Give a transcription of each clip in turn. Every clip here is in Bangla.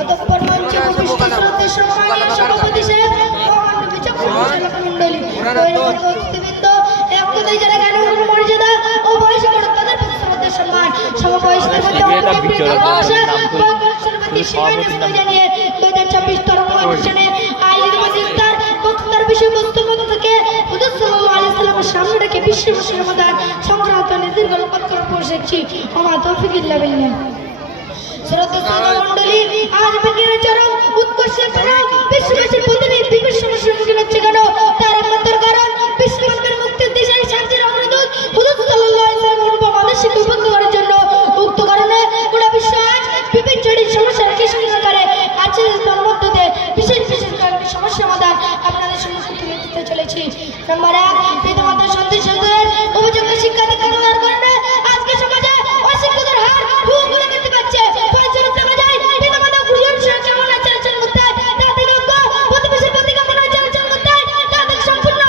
অতঃপর মঞ্চে উপবিষ্ট সম্মানীয় সভাপতি সাহেব মণ্ডলী অতিথিবৃন্দ একতাই যারা জ্ঞান মর্যাদা ও বয়সে বড় তাদের প্রতি শ্রদ্ধের সম্মান সমবয়সীদের মধ্যে জানিয়ে 2026 তরফ অনুষ্ঠানে আয়োজিত মজলিসের বক্তৃতার বিষয়বস্তু থেকে হুজুর সাল্লাল্লাহু আলাইহি ওয়াসাল্লামের সামনে রেখে বিশ্ব রমাদান সংক্রান্ত নির্দিষ্ট বক্তব্য পৌঁছেছি ওমা তৌফিক ইল্লা বিল্লাহ। শ্রদ্ধেয় মণ্ডলী, আজ বিজ্ঞানের চরম উৎকর্ষের কারণ বিশ্ববাসীর প্রতিনিধি বিভিন্ন সমস্যার মুখে হচ্ছে কেন তার একমাত্র কারণ বিশ্বমানবের মুক্তির দেশে শান্তির অগ্রদূত হুজুর সাল্লাল্লাহু আলাইহি ওয়াসাল্লাম উপমহাদেশকে উপেক্ষা করার জন্য উক্ত কারণে গোটা বিশ্ব আজ বিভিন্ন জটিল সমস্যার কি সমাধান করে আছে তার মধ্যে দিয়ে বিশেষ কয়েকটি সমস্যার সমাধান আপনাদের সম্মুখে তুলে দিতে চলেছি। নাম্বার 1, পিতামাতার সন্তানদের উপযুক্ত শিক্ষা দীক্ষা দেওয়ার কারণে আজকে সমাজে অশিক্ষিতর হার হুম বলে যেতে পারছে। ফলস্বরূপ দেখা যায় পিতামাতা গুরুজন কেমন আচরণ করতে তাদের প্রতিবেশীর প্রতি কেমন আচরণ করতে তাদের সম্পূর্ণ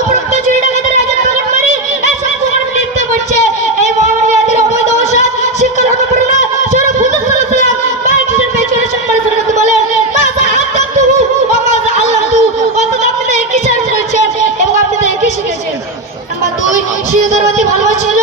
উপরোক্ত চুরি ডাকাতের রাজার প্রকট মারি এসব প্রমাণ লিখতে পারছে। এই মহামারীদের অবৈধ ঔষধ শিক্ষার অনুপ্রেরণা স্বরূপ হুজুর সাল্লাল্লাহু আলাইহি ওয়াসাল্লাম বাইকের পেছনে সম্মান করতে বলেন মাযা আতাতুহু ওয়া মাযা আল্লাহতু অর্থাৎ আপনি একই শান করেছেন এবং আপনি একই শিখেছেন। নাম্বার 2, শিশুদের প্রতি ভালোবাসা ছিল